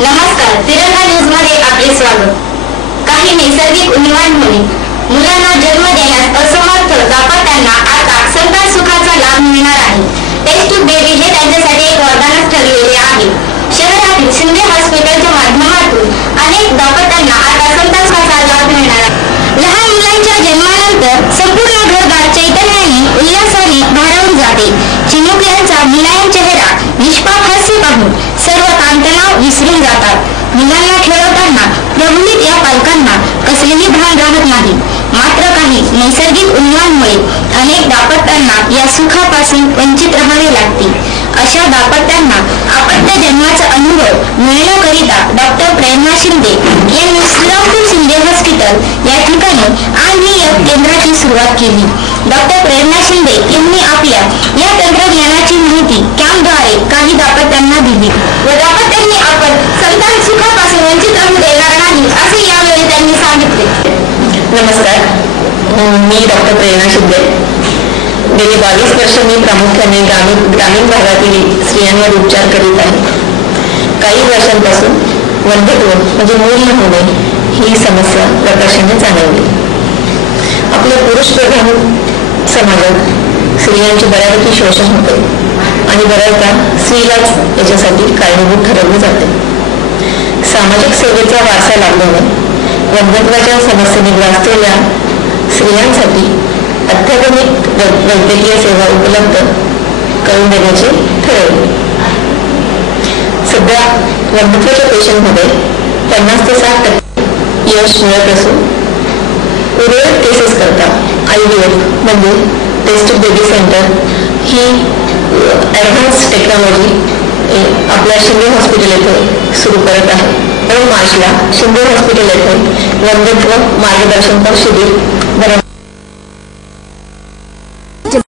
नमस्कार तिरंगा न्यूजमध्ये आपले स्वागत. काही नैसर्गिक उणीवांमुळे मुलांना जन्म देण्यास असमर्थ दाम्पत्यांना काहीही भान राहत नाही. मात्र काही नैसर्गिक उन्हामुळे अनेक दाम्पत्यांना या सुखापासून वंचित राहावे लागते. अशा दाम्पत्यांना अपत्य जन्माचा अनुभव मिळण्याकरिता डॉक्टर प्रेरणा शिंदे यांनी श्रीरामपूर शिंदे हॉस्पिटल या ठिकाणी आणि या केंद्राची सुरुवात केली. डॉक्टर प्रेरणा शिंदे यांनी आपल्या या तंत्रज्ञानाची माहिती मी डॉक्टर प्रेरणा शिंदे. गेली बावीस वर्ष मी प्रामुख्याने ग्रामीण ग्रामीण भागातील स्त्रियांवर उपचार करीत आहे. काही वर्षांपासून वंध्यत्व म्हणजे मूल्य होणे ही समस्या प्रकर्षाने जाणवली. आपल्या पुरुष प्रधान समाजात स्त्रियांचे बऱ्यापैकी शोषण होते आणि बऱ्याचदा स्त्रीलाच याच्यासाठी कारणीभूत ठरवले जाते. सामाजिक सेवेचा वारसा लागल्याने वंधत्वाच्या समस्येने ग्रासलेल्या स्त्रियांसाठी अत्याधुनिक वैद्यकीय सेवा उपलब्ध करून देण्याचे ठरवले सध्या वंध्यत्वाच्या पेशंटमध्ये पन्नास ते साठ टक्के यश मिळत असून उर्वरित केसेस करता आय डी एफ म्हणजे टेस्ट बेबी सेंटर ही ॲडव्हान्स टेक्नॉलॉजी आपल्या शिंदे हॉस्पिटल येथे सुरू करत आहे. मार्चला सिंधू हॉस्पिटल येथे वंध्यत्व मार्गदर्शनपर शिबिर भरवण्यात